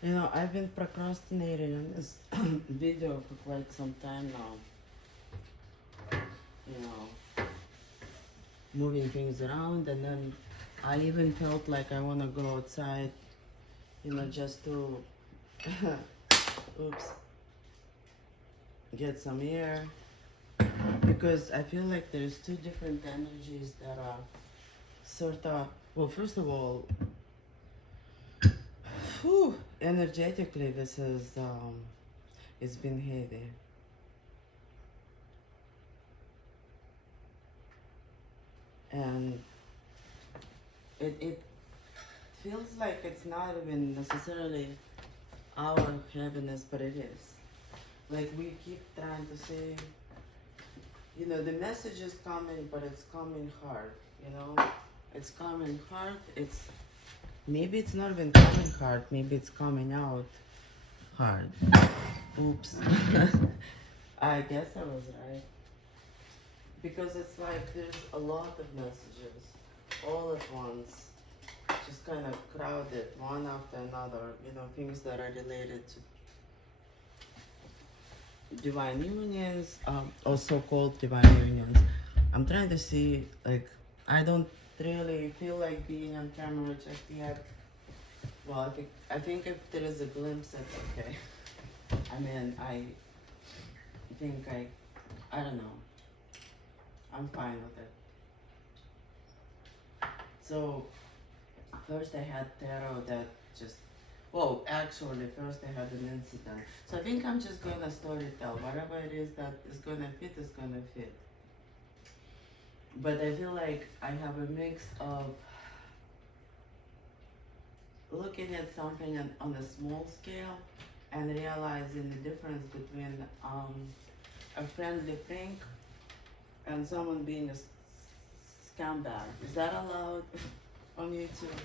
You know, I've been procrastinating on this video for quite some time now. You know, moving things around, and then I even felt like I want to go outside, you know, just to, oops, get some air. Because I feel like there's two different energies that are sort of, well, first of all, whew, energetically, this is, it's been heavy. And it feels like it's not even necessarily our heaviness, but it is. Like we keep trying to say, you know, the message is coming, but it's coming hard, you know? It's coming hard. Maybe it's not even coming hard, maybe it's coming out hard. Oops. I guess I was right. Because it's like there's a lot of messages all at once, just kind of crowded one after another, you know, things that are related to divine unions, or so-called divine unions. I'm trying to see, like, I don't really feel like being on camera just yet. Well, I think if there is a glimpse, it's okay. I mean, I think I don't know. I'm fine with it. So first I had tarot that just, well, actually first I had an incident. So I think I'm just gonna story tell. Whatever it is that is gonna fit is gonna fit. But I feel like I have a mix of looking at something on a small scale and realizing the difference between a friendly prank and someone being a scumbag. Is that allowed on YouTube?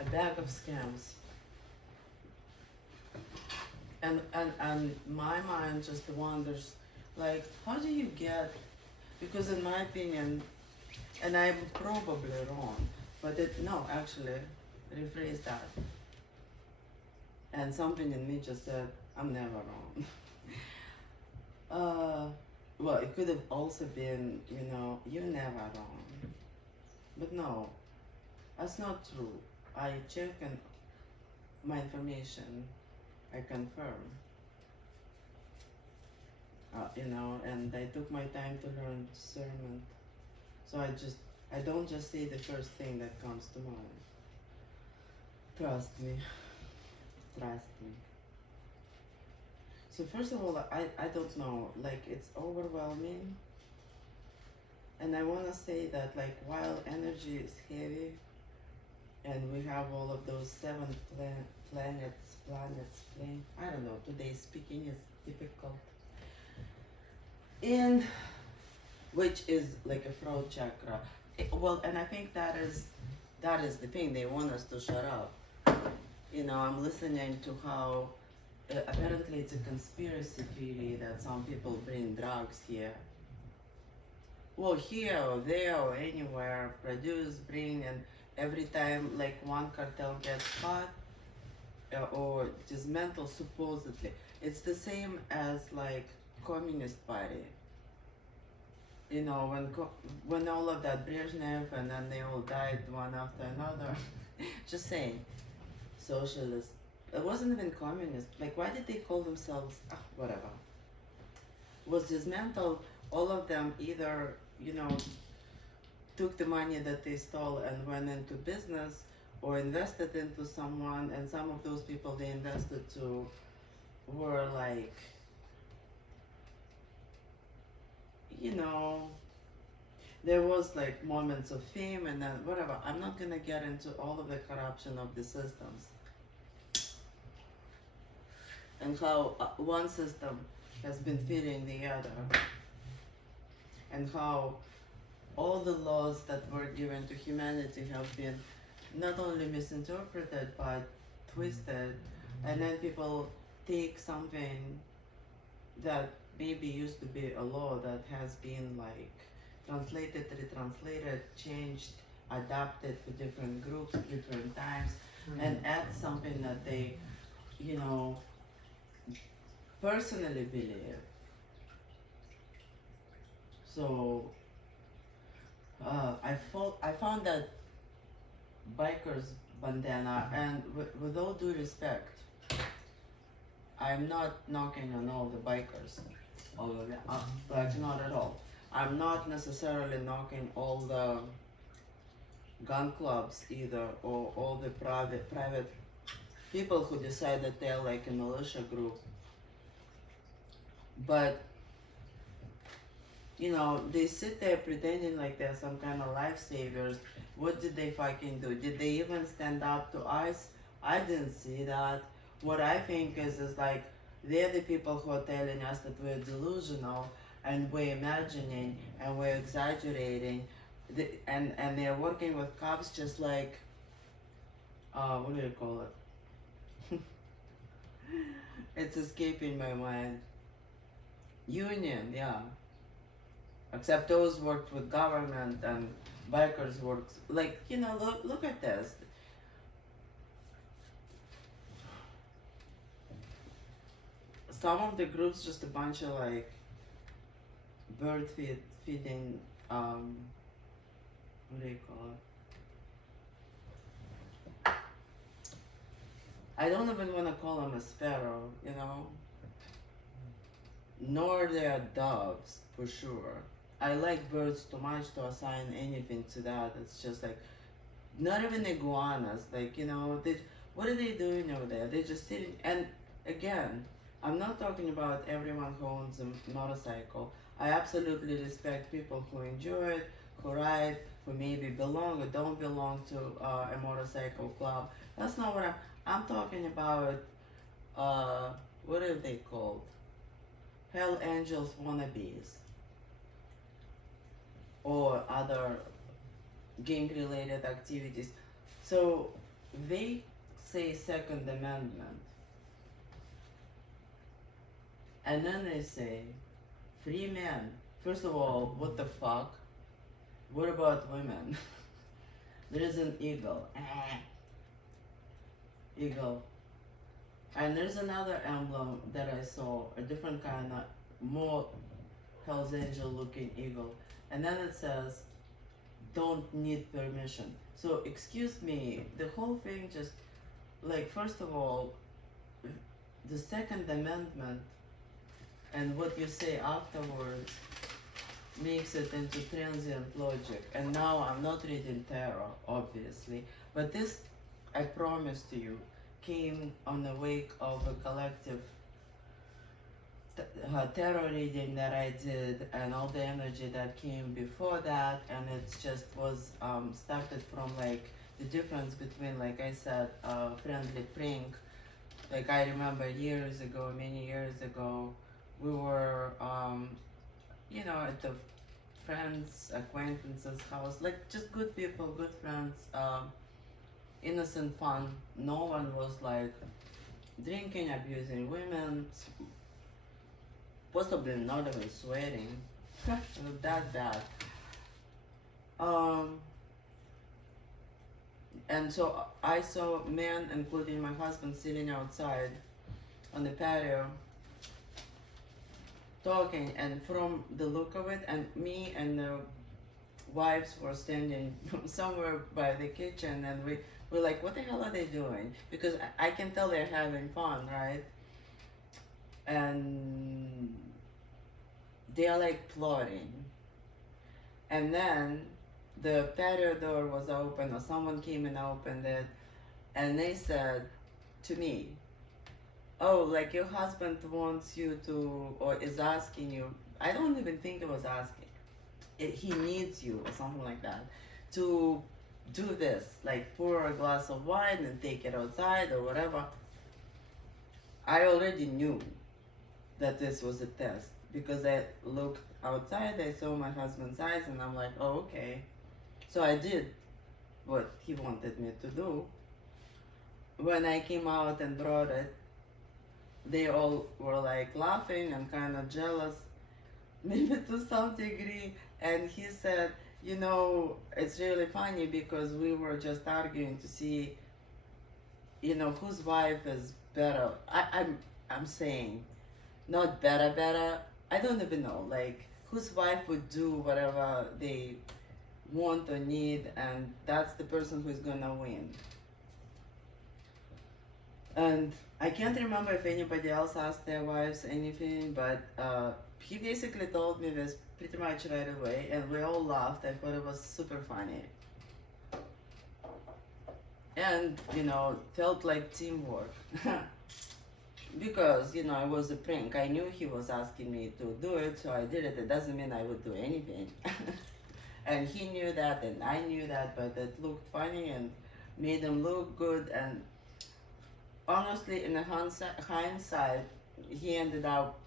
A bag of scams. And my mind just wonders, like, how do you get, because in my opinion, and I'm probably wrong, but no, actually, rephrase that. And something in me just said, I'm never wrong. uh, well, it could have also been, you know, you're never wrong. But no, that's not true. I check and my information, I confirm. You know, and I took my time to learn discernment. So I don't just say the first thing that comes to mind. Trust me, trust me. So first of all, I don't know, like it's overwhelming. And I want to say that like while energy is heavy and we have all of those seven planets playing, I don't know, today's speaking is difficult. In which is like a throat chakra. Well, and I think that is the thing. They want us to shut up. You know, I'm listening to how apparently it's a conspiracy theory that some people bring drugs here. Well, here or there or anywhere, produce, bring, and every time like one cartel gets caught or dismantled, supposedly, it's the same as like Communist Party. You know, when all of that Brezhnev and then they all died one after another. Just saying, socialist. It wasn't even communist. Like, why did they call themselves? Whatever. Was dismantled. All of them either, you know, took the money that they stole and went into business, or invested into someone. And some of those people they invested to were like, you know, there was like moments of fame and then whatever. I'm not gonna get into all of the corruption of the systems and how one system has been feeding the other, and how all the laws that were given to humanity have been not only misinterpreted but twisted, and then people take something that maybe used to be a law that has been like translated, retranslated, changed, adapted for different groups, different times, and add something that they you know, personally believe. So I found that bikers bandana, and with all due respect, I'm not knocking on all the bikers, all of them, like not at all. I'm not necessarily knocking all the gun clubs either, or all the private people who decide that they're like a militia group. But you know, they sit there pretending like they're some kind of lifesavers. What did they fucking do? Did they even stand up to us? I didn't see that. What I think is like they're the people who are telling us that we're delusional and we're imagining and we're exaggerating, and they're working with cops just like what do you call it? It's escaping my mind. Union, yeah. Except those worked with government and bikers worked like, you know, look at this. Some of the groups just a bunch of like feeding what do you call it? I don't even want to call them a sparrow, you know. Nor they are doves for sure. I like birds too much to assign anything to that. It's just like not even iguanas. Like, you know, what are they doing over there? They're just sitting. And again, I'm not talking about everyone who owns a motorcycle. I absolutely respect people who enjoy it, who ride, who maybe belong or don't belong to a motorcycle club. That's not what I'm talking about. Uh, what are they called? Hell Angels wannabes or other gang related activities. So they say Second Amendment, and then they say free men. First of all, what the fuck? What about women? There is an eagle. Eagle. And there's another emblem that I saw, a different kind of, more Hell's Angel looking eagle. And then it says, don't need permission. So, excuse me, the whole thing just, like, first of all, the Second Amendment and what you say afterwards makes it into transient logic. And now I'm not reading tarot, obviously, but this, I promise to you, came on the wake of a collective tarot reading that I did, and all the energy that came before that, and it just was started from like the difference between, like I said, friendly prank. Like I remember years ago, many years ago, we were you know, at the friends, acquaintances house, like just good people, good friends, innocent fun. No one was like drinking, abusing women, possibly not even swearing. That bad. Um, and so I saw men, including my husband, sitting outside on the patio talking, and from the look of it, and me and the wives were standing somewhere by the kitchen, and we're like, what the hell are they doing? Because I can tell they're having fun, right? And they are like plotting. And then the patio door was open, or someone came and opened it, and they said to me, oh, like your husband wants you to, or is asking you, I don't even think it was asking, he needs you, or something like that, to do this, like pour a glass of wine and take it outside, or whatever. I already knew that this was a test, because I looked outside, I saw my husband's eyes, and I'm like, oh, okay. So I did what he wanted me to do. When I came out and brought it, they all were like laughing and kind of jealous, maybe to some degree. And he said, you know, it's really funny because we were just arguing to see whose wife is better. I'm saying, not better. I don't even know. Like, whose wife would do whatever they want or need, and that's the person who's gonna win. And I can't remember if anybody else asked their wives anything, but he basically told me this pretty much right away, and we all laughed. I thought it was super funny. And, felt like teamwork. Because, it was a prank. I knew he was asking me to do it, so I did it. It doesn't mean I would do anything. And he knew that, and I knew that, but it looked funny and made him look good. And honestly, in hindsight, he ended up.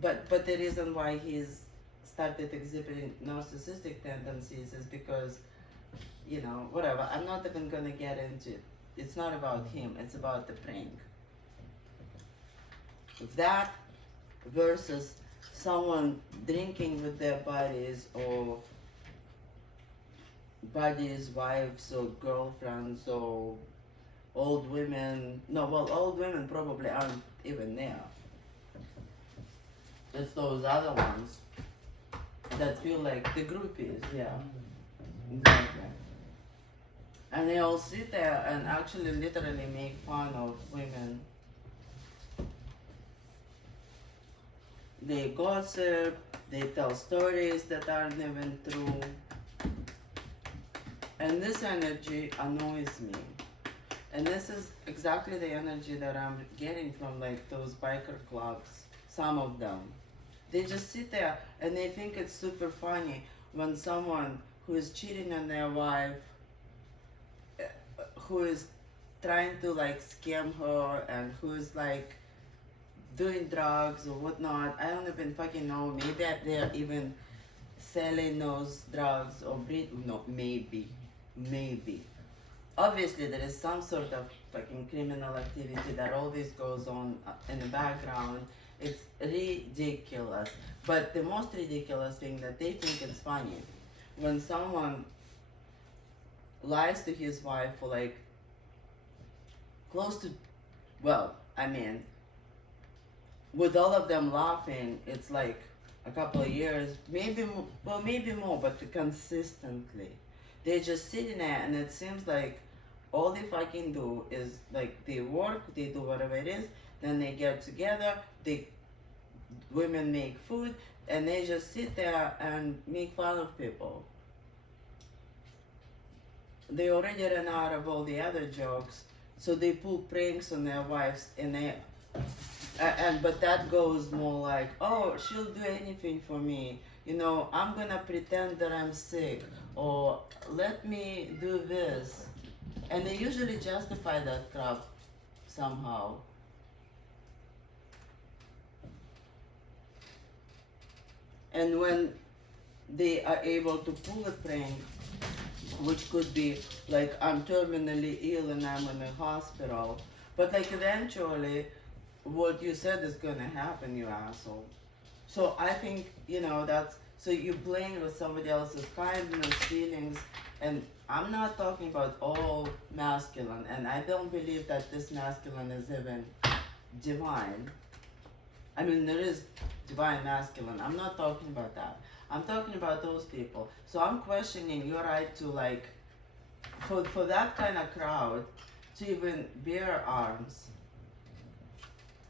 But the reason why he's started exhibiting narcissistic tendencies is because, whatever. I'm not even gonna get into it. It's not about him. It's about the prank. That versus someone drinking with their buddies or buddies, wives or girlfriends or old women. No, well, old women probably aren't even there. It's those other ones that feel like the groupies, yeah. Exactly. And they all sit there and actually literally make fun of women. They gossip, they tell stories that aren't even true. And this energy annoys me. And this is exactly the energy that I'm getting from like those biker clubs, some of them. They just sit there and they think it's super funny when someone who is cheating on their wife, who is trying to like scam her and who is like doing drugs or whatnot. I don't even fucking know. Maybe they're even selling those drugs or no, maybe. Obviously, there is some sort of fucking criminal activity that always goes on in the background. It's ridiculous. But the most ridiculous thing that they think is funny when someone lies to his wife for like close to, well, I mean, with all of them laughing, it's like a couple of years, maybe more, well, maybe more, but consistently. They're just sitting there, and it seems like all they fucking do is like they work, they do whatever it is, then they get together, women make food, and they just sit there and make fun of people. They already ran out of all the other jokes, so they pull pranks on their wives, but that goes more like, oh, she'll do anything for me. I'm gonna pretend that I'm sick, or let me do this. And they usually justify that crap somehow. And when they are able to pull a prank, which could be like, I'm terminally ill and I'm in a hospital, but like eventually what you said is gonna happen, you asshole. So I think, so you're playing with somebody else's kindness, feelings, and I'm not talking about all masculine, and I don't believe that this masculine is even divine. I mean, there is divine masculine. I'm not talking about that. I'm talking about those people. So I'm questioning your right to like, for that kind of crowd to even bear arms.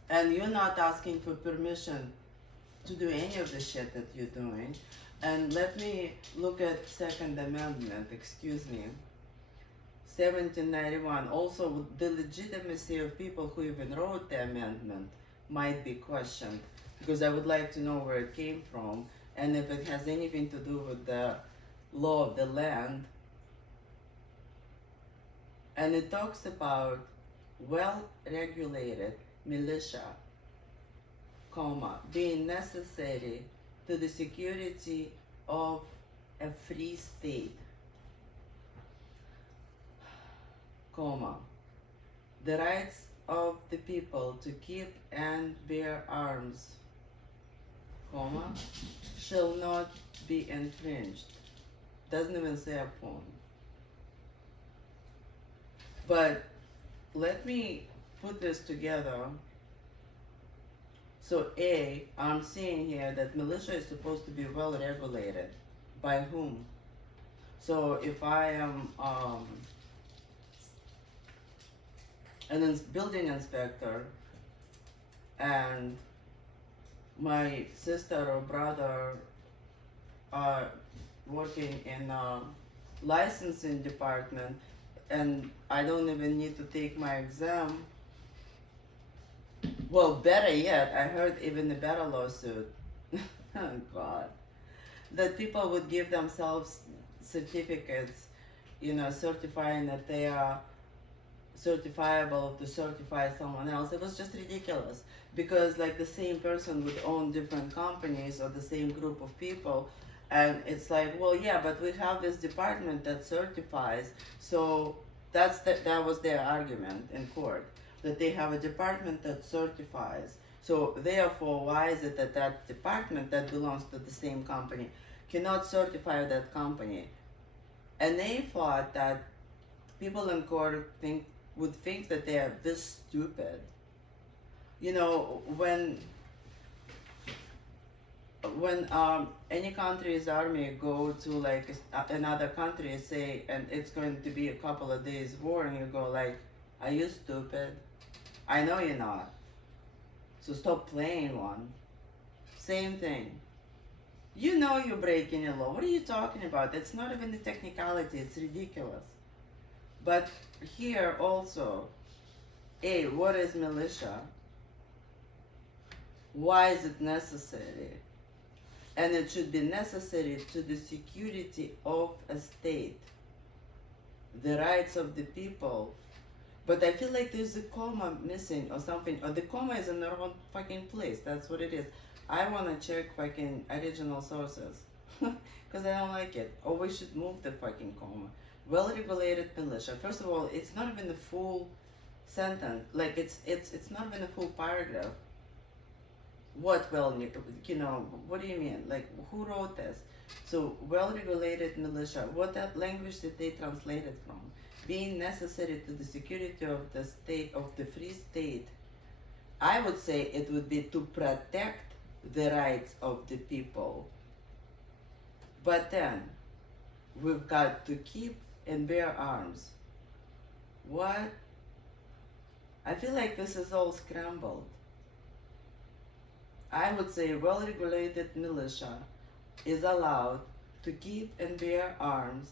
And you're not asking for permission to do any of the shit that you're doing. And let me look at Second Amendment, excuse me. 1791, also the legitimacy of people who even wrote the amendment might be questioned, because I would like to know where it came from and if it has anything to do with the law of the land. And it talks about well-regulated militia, being necessary to the security of a free state, the rights of the people to keep and bear arms, shall not be infringed. Doesn't even say upon. But let me put this together. So I'm seeing here that militia is supposed to be well regulated. By whom? So if I am building inspector and my sister or brother are working in a licensing department and I don't even need to take my exam, well, better yet, I heard even a better lawsuit. Oh God. That people would give themselves certificates, certifying that they are certifiable to certify someone else. It was just ridiculous because like the same person would own different companies or the same group of people, and it's like, well, yeah, but we have this department that certifies. So that was their argument in court, that they have a department that certifies. So therefore, why is it that that department that belongs to the same company cannot certify that company? And they thought that people in court would think that they are this stupid. When any country's army go to like another country, say, and it's going to be a couple of days war, and you go like, are you stupid? I know you're not. So stop playing one. Same thing. You know you're breaking a law. What are you talking about? It's not even the technicality. It's ridiculous. But here also, what is militia? Why is it necessary? And it should be necessary to the security of a state, the rights of the people. But I feel like there's a comma missing or something, or the comma is in the wrong fucking place. That's what it is. I want to check fucking original sources because I don't like it. Or we should move the fucking comma. Well-regulated militia. First of all, it's not even the full sentence. Like it's not even a full paragraph. What what do you mean? Like, who wrote this? So, well-regulated militia, what that language did they translate it from? Being necessary to the security of the state, of the free state. I would say it would be to protect the rights of the people. But then, we've got to keep and bear arms. What? I feel like this is all scrambled. I would say well-regulated militia is allowed to keep and bear arms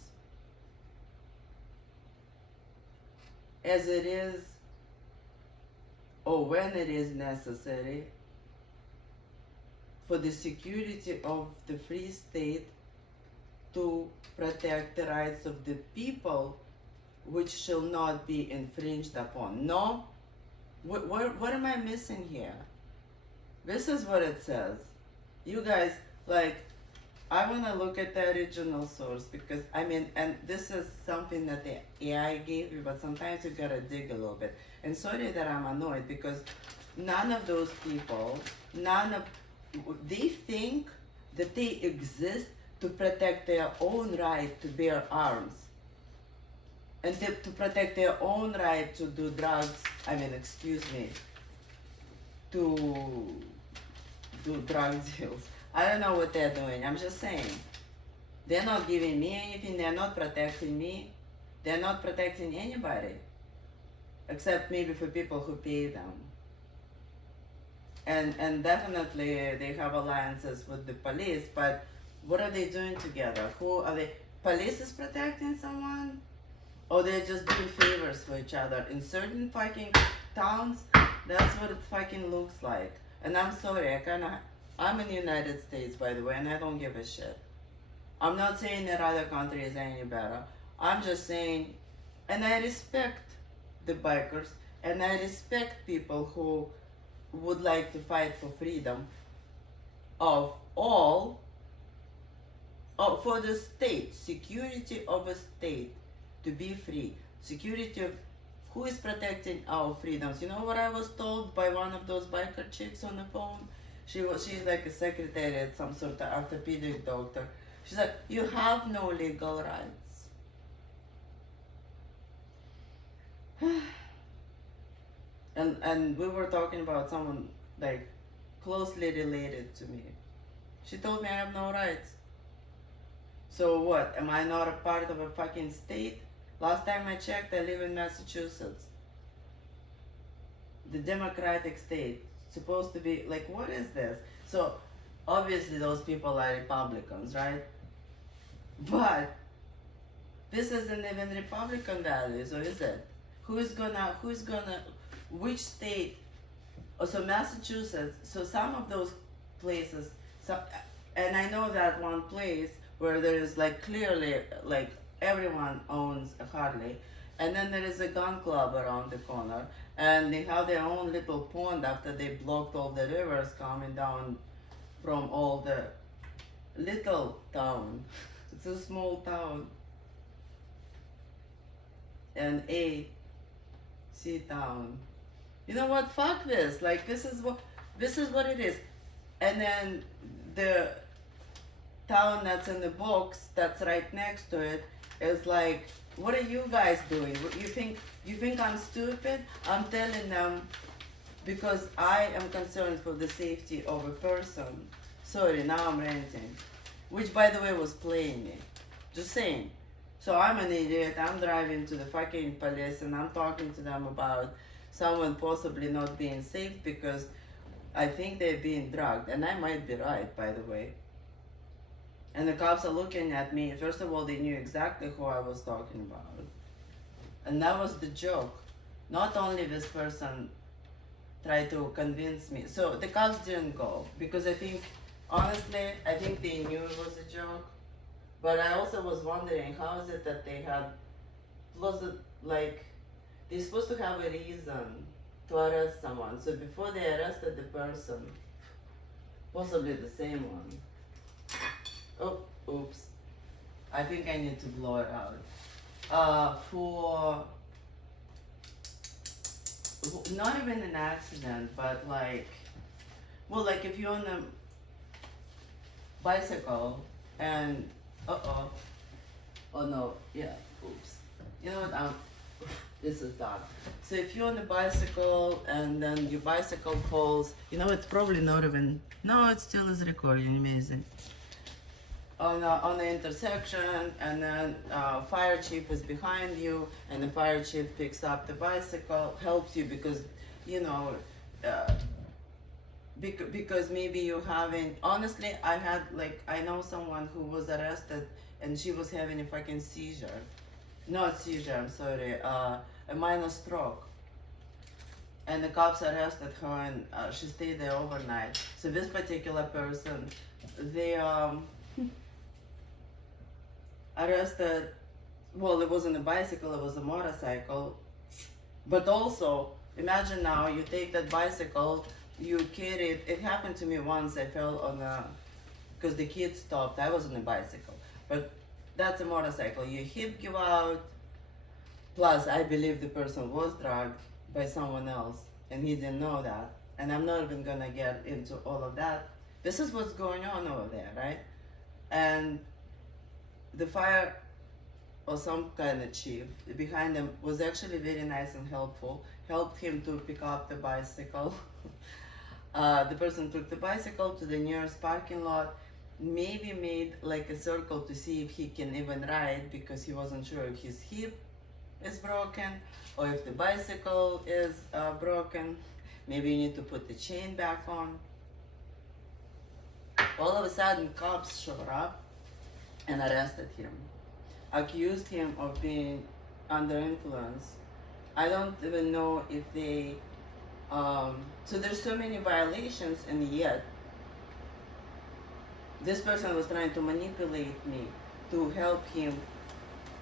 as it is or when it is necessary for the security of the free state, to protect the rights of the people, which shall not be infringed upon. No? What am I missing here? This is what it says. You guys, like, I want to look at the original source because, and this is something that the AI gave you, but sometimes you gotta dig a little bit. And sorry that I'm annoyed because none of those people, they think that they exist to protect their own right to bear arms. And to protect their own right to do drugs, to do drug deals. I don't know what they're doing. I'm just saying. They're not giving me anything. They're not protecting me. They're not protecting anybody. Except maybe for people who pay them. And definitely they have alliances with the police, but what are they doing together? Who are they? Police is protecting someone? Or they're just doing favors for each other? In certain fucking towns, that's what it fucking looks like. And I'm sorry, I'm in the United States, by the way, and I don't give a shit. I'm not saying that other countries are any better. I'm just saying, and I respect the bikers, and I respect people who would like to fight for freedom of all, for the state, security of a state, to be free. Security of who is protecting our freedoms? You know what I was told by one of those biker chicks on the phone? She's like a secretary at some sort of orthopedic doctor. She's like, you have no legal rights. and we were talking about someone like closely related to me. She told me I have no rights. So what? Am I not a part of a fucking state? Last time I checked, I live in Massachusetts, the democratic state. Supposed to be like, what is this? So obviously those people are Republicans, right? But this isn't even Republican values, or is it? Who's gonna, which state? Oh, so Massachusetts, so some of those places, so, and I know that one place where there is like clearly, like everyone owns a Harley, and then there is a gun club around the corner, and they have their own little pond after they blocked all the rivers coming down from all the little town. It's a small town, and a sea town. You know what? Fuck this. Like this is what it is. And then the town that's in the box that's right next to it is like, what are you guys doing? You think I'm stupid? I'm telling them because I am concerned for the safety of a person. Sorry, now I'm ranting. Which by the way was playing me. Just saying. So I'm an idiot, I'm driving to the fucking police and I'm talking to them about someone possibly not being safe because I think they're being drugged. And I might be right, by the way. And the cops are looking at me. First of all, they knew exactly who I was talking about. And that was the joke. Not only this person tried to convince me. So the cops didn't go because honestly, I think they knew it was a joke. But I also was wondering, how is it that they had, plus like, they're supposed to have a reason to arrest someone. So before they arrested the person, possibly the same one. Oh, oops. I think I need to blow it out. For not even an accident, but like, well, like if you're on a bicycle and, oh no, yeah, oops. You know what, this is done. So if you're on a bicycle and then your bicycle falls, you know, it's probably not even, no, it still is recording, amazing. On the intersection, and then fire chief is behind you, and the fire chief picks up the bicycle, helps you because, you know, because maybe you haven't, honestly, I know someone who was arrested and she was having a fucking seizure. Not seizure, I'm sorry, a minor stroke. And the cops arrested her and she stayed there overnight. So this particular person, they arrested, well, it wasn't a bicycle, it was a motorcycle. But also, imagine now, you take that bicycle, you carry it happened to me once, I fell on because the kid stopped, I was on a bicycle. But that's a motorcycle, your hip give out, plus I believe the person was drugged by someone else, and he didn't know that. And I'm not even gonna get into all of that. This is what's going on over there, right? And the fire or some kind of chief behind him was actually very nice and helpful, helped him to pick up the bicycle. The person took the bicycle to the nearest parking lot, maybe made like a circle to see if he can even ride because he wasn't sure if his hip is broken or if the bicycle is broken. Maybe you need to put the chain back on. All of a sudden, cops showed up and arrested him, accused him of being under influence. I don't even know if they, so there's so many violations, and yet this person was trying to manipulate me to help him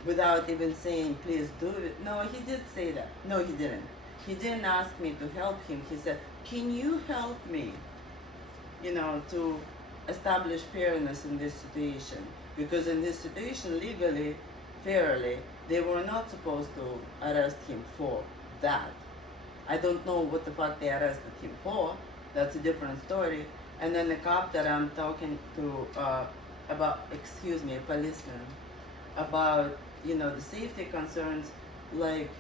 without even saying, please do it. No, he did say that. No, he didn't. He didn't ask me to help him. He said, can you help me, you know, to establish fairness in this situation? Because in this situation, legally, fairly, they were not supposed to arrest him for that. I don't know what the fuck they arrested him for. That's a different story. And then the cop that I'm talking to about, excuse me, a policeman, about, you know, the safety concerns, like,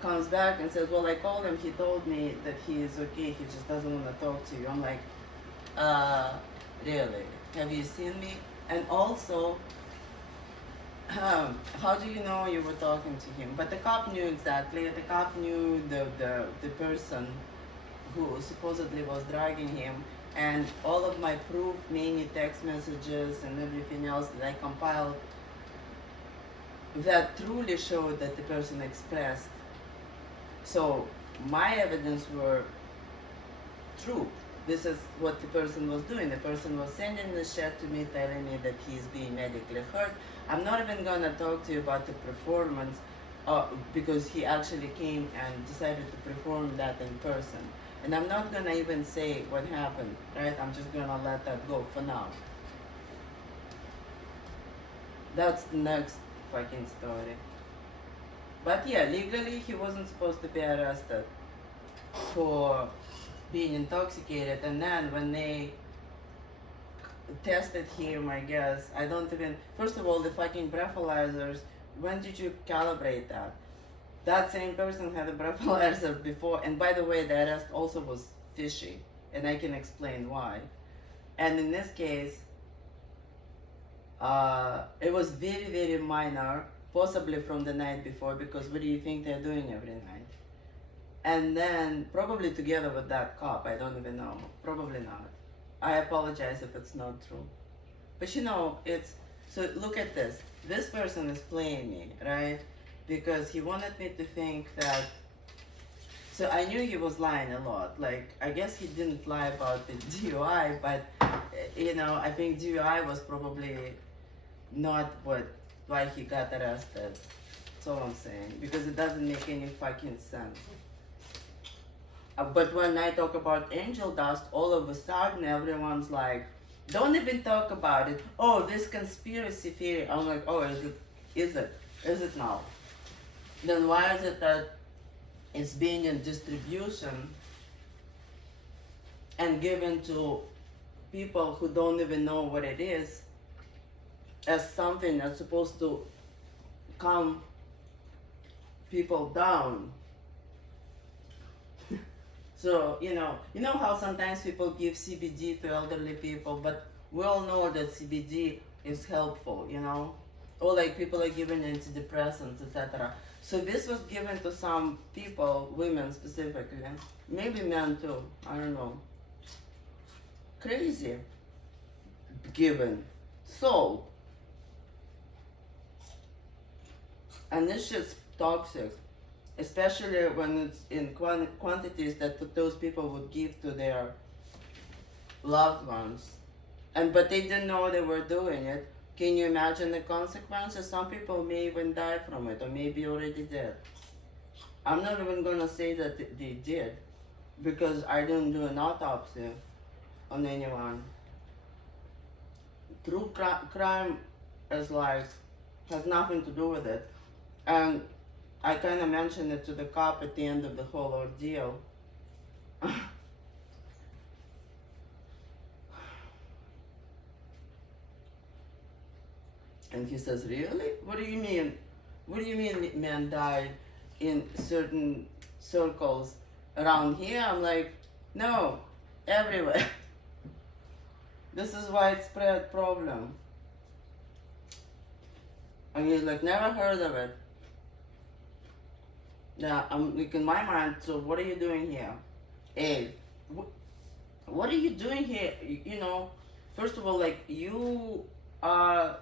comes back and says, well, I called him, he told me that he is okay, he just doesn't want to talk to you. I'm like, uh, really? Have you seen me? And also, how do you know you were talking to him? But the cop knew exactly. The cop knew the person who supposedly was dragging him, and all of my proof, many text messages and everything else that I compiled, that truly showed that the person expressed. So my evidence were true. This is what the person was doing. The person was sending the chat to me, telling me that he's being medically hurt. I'm not even gonna talk to you about the performance, because he actually came and decided to perform that in person. And I'm not gonna even say what happened, right? I'm just gonna let that go for now. That's the next fucking story. But yeah, legally he wasn't supposed to be arrested for being intoxicated, and then when they tested him, I guess, I don't even, first of all, the fucking breathalyzers, when did you calibrate that? That same person had a breathalyzer before, and by the way, the arrest also was fishy, and I can explain why. And in this case, it was very, very minor, possibly from the night before, because what do you think they're doing every night? And then, probably together with that cop, I don't even know, probably not. I apologize if it's not true. But you know, it's, so look at this. This person is playing me, right? Because he wanted me to think that, so I knew he was lying a lot. Like, I guess he didn't lie about the DUI, but, you know, I think DUI was probably not why he got arrested. That's all I'm saying. Because it doesn't make any fucking sense. But when I talk about angel dust, all of a sudden everyone's like, don't even talk about it. Oh, this conspiracy theory. I'm like, oh, is it? Is it now? Then why is it that it's being in distribution and given to people who don't even know what it is as something that's supposed to calm people down? So, you know how sometimes people give CBD to elderly people, but we all know that CBD is helpful, you know? Or like people are given antidepressants, etc. So this was given to some people, women specifically, maybe men too, I don't know. Crazy. Given. Sold. And this shit's toxic. Especially when it's in quantities that those people would give to their loved ones. But they didn't know they were doing it. Can you imagine the consequences? Some people may even die from it, or maybe already did. I'm not even gonna say that they did, because I didn't do an autopsy on anyone. True crime is like, has nothing to do with it. And I kind of mentioned it to the cop at the end of the whole ordeal. And he says, really? What do you mean? What do you mean men died in certain circles around here? I'm like, no, everywhere. This is widespread problem. And he's like, never heard of it. Yeah, I'm like, in my mind, so what are you doing here? Hey, what are you doing here? You know, first of all, like, you are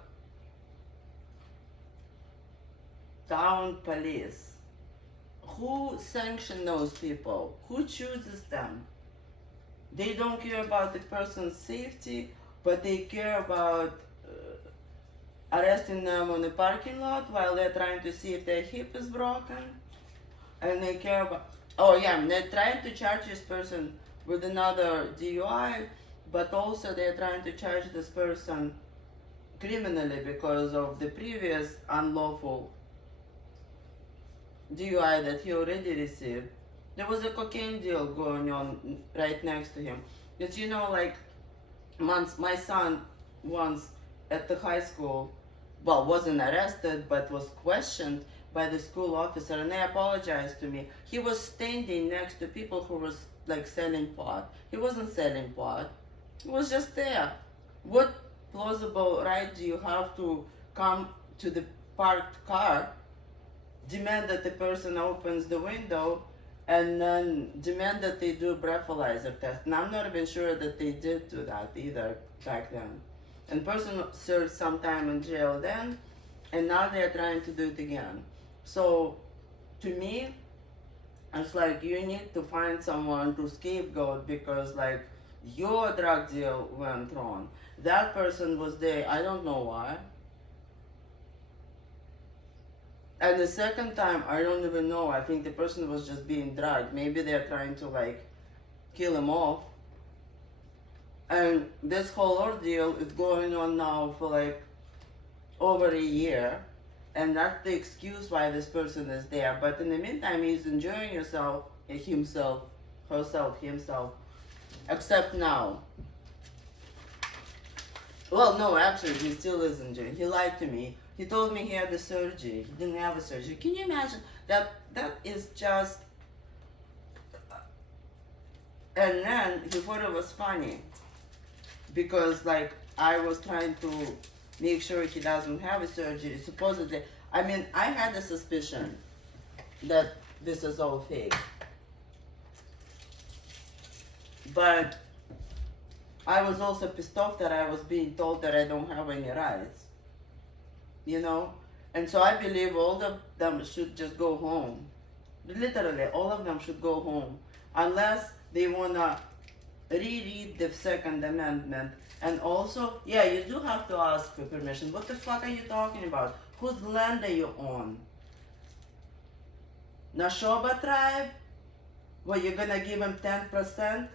town police. Who sanctions those people? Who chooses them? They don't care about the person's safety, but they care about arresting them on the parking lot while they're trying to see if their hip is broken. And they care about, oh yeah, they're trying to charge this person with another DUI, but also they're trying to charge this person criminally because of the previous unlawful DUI that he already received. There was a cocaine deal going on right next to him. Because you know, like, my son once at the high school, well, wasn't arrested, but was questioned by the school officer, and they apologized to me. He was standing next to people who was like selling pot. He wasn't selling pot. He was just there. What plausible right do you have to come to the parked car, demand that the person opens the window, and then demand that they do breathalyzer test? And I'm not even sure that they did do that either back then. And person served some time in jail then, and now they're trying to do it again. So to me, it's like you need to find someone to scapegoat because like your drug deal went wrong. That person was there, I don't know why. And the second time, I don't even know. I think the person was just being drugged. Maybe they're trying to like kill him off. And this whole ordeal is going on now for like over a year. And that's the excuse why this person is there. But in the meantime, he's enjoying himself. Except now. Well, no, actually, he still is enjoying. He lied to me. He told me he had a surgery. He didn't have a surgery. Can you imagine? That is just... And then he thought it was funny. Because, like, I was trying to make sure he doesn't have a surgery. Supposedly, I mean, I had a suspicion that this is all fake. But I was also pissed off that I was being told that I don't have any rights. You know? And so I believe all of them should just go home. Literally, all of them should go home. Unless they want to reread the Second Amendment. And also, yeah, you do have to ask for permission. What the fuck are you talking about? Whose land are you on? Nashoba tribe? What, you're gonna give them 10%?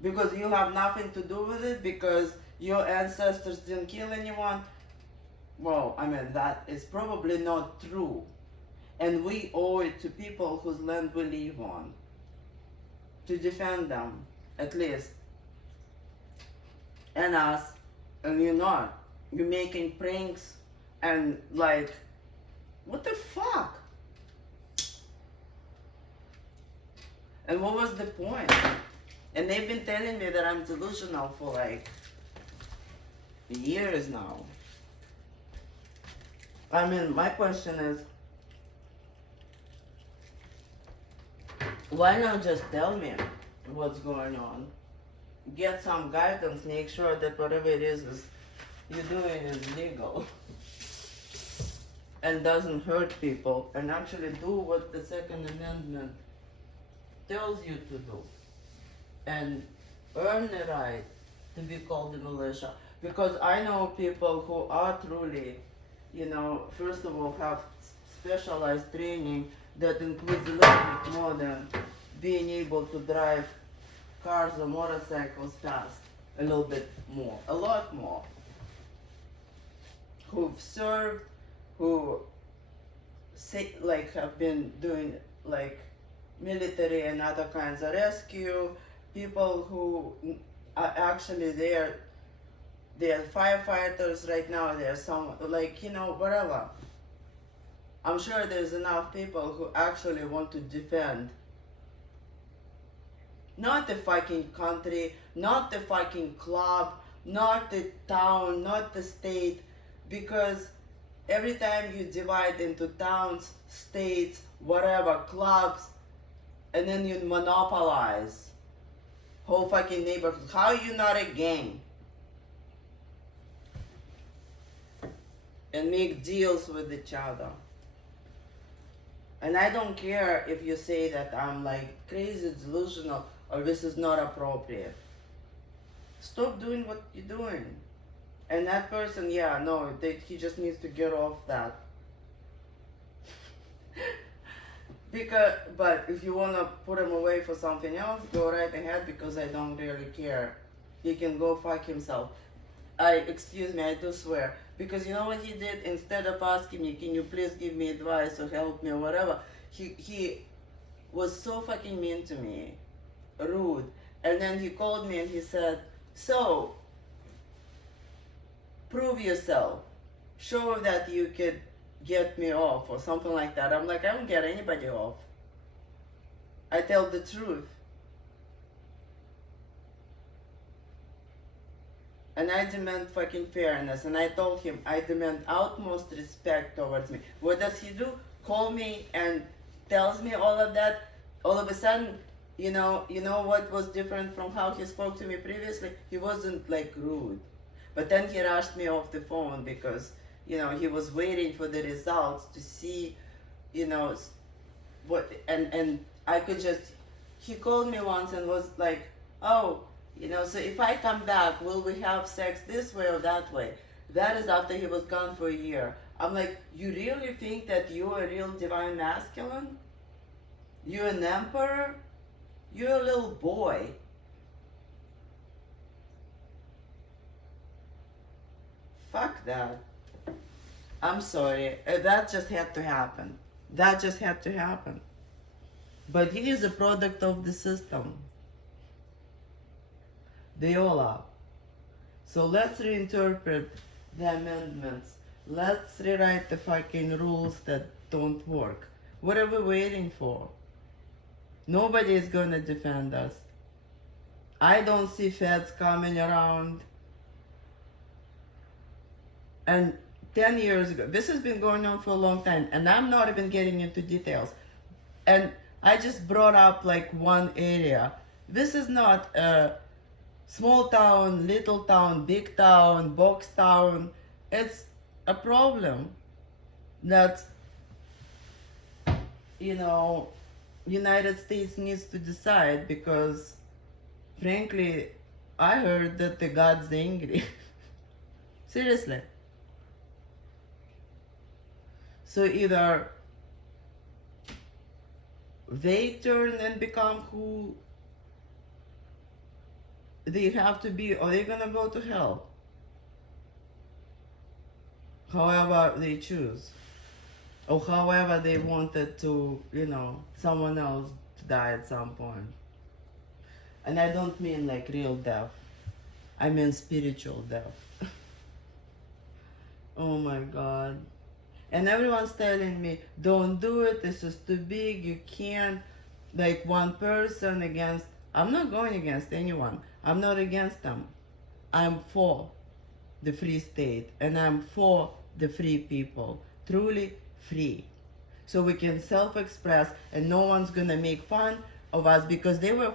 Because you have nothing to do with it? Because your ancestors didn't kill anyone? Well, I mean, that is probably not true. And we owe it to people whose land we live on to defend them, at least. And us, and you're not. You're making pranks and like, what the fuck? And what was the point? And they've been telling me that I'm delusional for like years now. I mean, my question is, why not just tell me what's going on? Get some guidance, make sure that whatever it is you're doing is legal and doesn't hurt people, and actually do what the Second Amendment tells you to do and earn the right to be called a militia. Because I know people who are truly, you know, first of all, have specialized training that includes a little bit more than being able to drive cars or motorcycles fast. A little bit more, a lot more. Who've served, who say, like have been doing like military and other kinds of rescue, people who are actually they're firefighters right now, they're some, like, you know, whatever. I'm sure there's enough people who actually want to defend not the fucking country, not the fucking club, not the town, not the state, because every time you divide into towns, states, whatever, clubs, and then you monopolize whole fucking neighborhood. How are you not a gang? And make deals with each other. And I don't care if you say that I'm like crazy, delusional, or this is not appropriate. Stop doing what you're doing. And that person, yeah, no, he just needs to get off that. But if you want to put him away for something else, go right ahead, because I don't really care. He can go fuck himself. Excuse me, I do swear. Because you know what he did? Instead of asking me, can you please give me advice or help me or whatever, he was so fucking mean to me. Rude. And then he called me and he said, so, prove yourself. show that you could get me off or something like that. I'm like, I don't get anybody off. I tell the truth. And I demand fucking fairness. And I told him I demand utmost respect towards me. What does he do? Call me and tells me all of that. All of a sudden, you know what was different from how he spoke to me previously? He wasn't like rude. But then he rushed me off the phone because, he was waiting for the results to see, what, and I could just, he called me once and was like, oh, so if I come back, will we have sex this way or that way? That is after he was gone for a year. I'm like, you really think that you're a real divine masculine? You're an emperor? You're a little boy. Fuck that. I'm sorry. That just had to happen. That just had to happen. But he is a product of the system. They all are. So let's reinterpret the amendments. Let's rewrite the fucking rules that don't work. What are we waiting for? Nobody is gonna defend us. I don't see feds coming around. And 10 years ago, this has been going on for a long time, and I'm not even getting into details. And I just brought up like one area. This is not a small town, little town, big town, box town. It's a problem that, United States needs to decide, because frankly, I heard that the God's angry. Seriously. So either they turn and become who they have to be, or they're gonna go to hell. However they choose. Or however they wanted to, someone else to die at some point. And I don't mean like real death. I mean spiritual death. Oh my God. And everyone's telling me, don't do it, this is too big, you can't. Like one person against, I'm not going against anyone. I'm not against them. I'm for the free state, and I'm for the free people. Truly free. So we can self-express, and no one's gonna make fun of us, because they were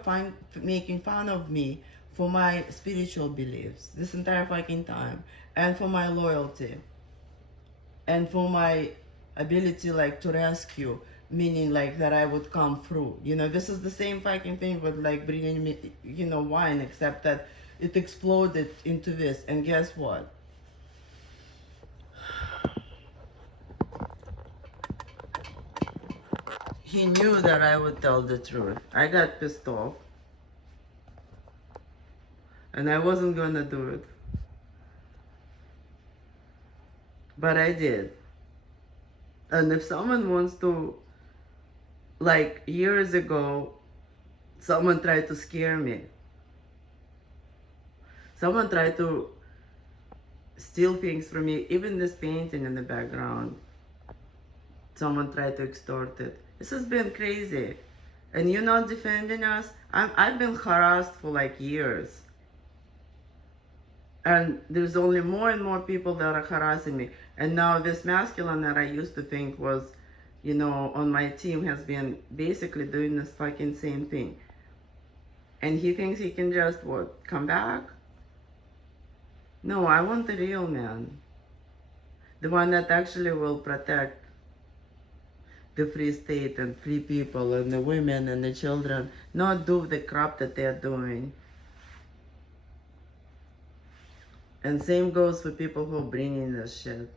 making fun of me for my spiritual beliefs this entire fucking time, and for my loyalty, and for my ability like to rescue, meaning like that I would come through. This is the same fucking thing with like bringing me, wine, except that it exploded into this. And guess what? He knew that I would tell the truth. I got pissed off. And I wasn't gonna do it. But I did. And if someone wants to, like years ago, someone tried to scare me. Someone tried to steal things from me, even this painting in the background. Someone tried to extort it. This has been crazy. And you're not defending us? I've been harassed for like years. And there's only more and more people that are harassing me. And now this masculine that I used to think was, on my team, has been basically doing this fucking same thing. And he thinks he can just, what, come back? No, I want the real man. The one that actually will protect the free state and free people and the women and the children. Not do the crap that they're doing. And same goes for people who are bringing this shit.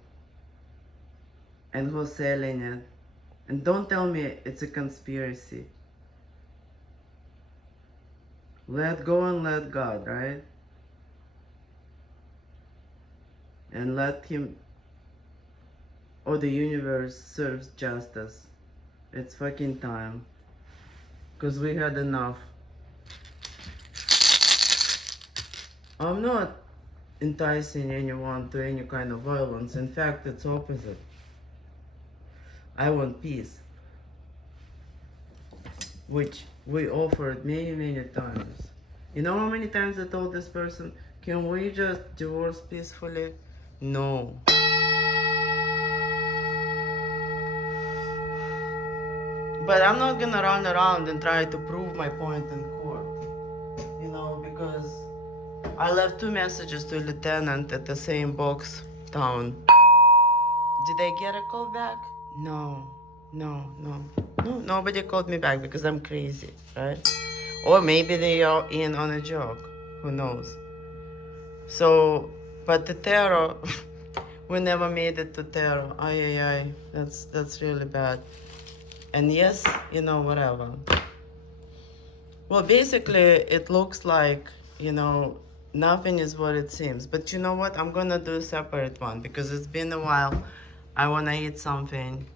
And who's selling it. And don't tell me it's a conspiracy. Let go and let God, right? And let him, or the universe, serves justice. It's fucking time. Because we had enough. I'm not enticing anyone to any kind of violence. In fact, it's opposite. I want peace, which we offered many, many times. You know how many times I told this person, can we just divorce peacefully? No. But I'm not gonna run around and try to prove my point in court, you know, because I left 2 messages to a lieutenant at the same box town. Did I get a call back? No, no, nobody called me back because I'm crazy, right? Or maybe they are in on a joke, who knows? So, but the terror, we never made it to terror. Ay, that's really bad. And yes, you know, whatever. Well, basically, it looks like, you know, nothing is what it seems. But you know what? I'm gonna do a separate one because it's been a while. I wanna eat something.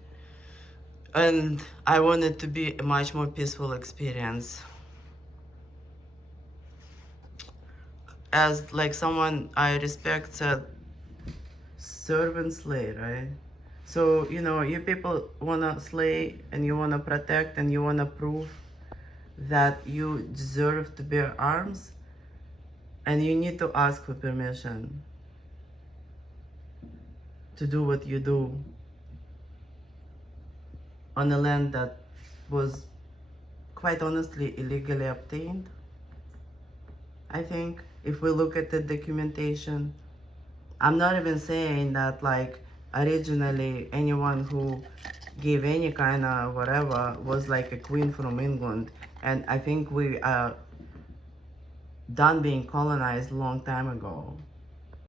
And I want it to be a much more peaceful experience. As like someone I respect said, serve and slay, right? So, you know, you people wanna slay and you wanna protect and you wanna prove that you deserve to bear arms, and you need to ask for permission to do what you do on a land that was quite honestly illegally obtained. I think if we look at the documentation, I'm not even saying that like originally anyone who gave any kind of whatever was like a queen from England, and I think we are done being colonized a long time ago.